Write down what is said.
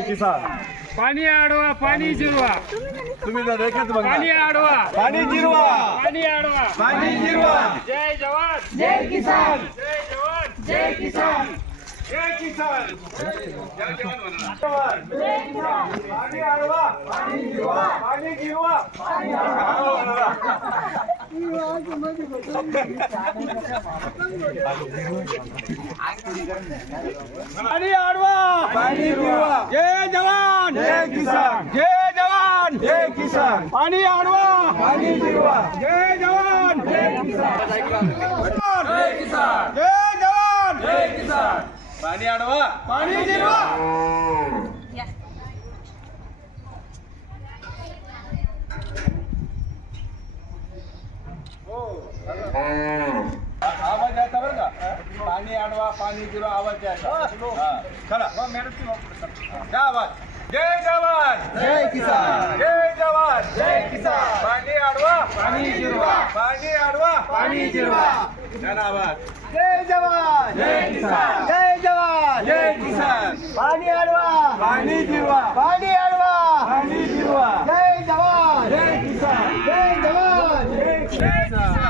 किसान. पाणी आडवा पाणी जिरवा. तुम्ही जर एकच बघा पाणी आडवा. पाणी जिरवा. पाणी आडवा. पाणी जिरवा. जय जवान. जय किसान. जय जवान. जय किसान. जय किसान. पाणी आडवा. पाणी जिरवा. पाणी जिरवा. पाणी आडवा! पाणी जिरवा जय जवान! जय किसान। जय जवान! जय किसान। पाणी आडवा! पाणी जिरवा जय जवान! जय किसान। जय जवान! पाणी आडवा! पाणी जिरवा आवाज यायचा बरं का पाणी आडवा पाणी जिरवा आवाज यायचा हा. चला द्या आवाज जय जवान जय किसान जय जवान जय किसान पाणी आडवा पाणी जिरवा पाणी आडवा पाणी जिरवा द्या जय जवान जय किसान जय जवान जय किसान पाणी आडवा पाणी जिरवा पाणी आडवा पाणी जिरवा जय 是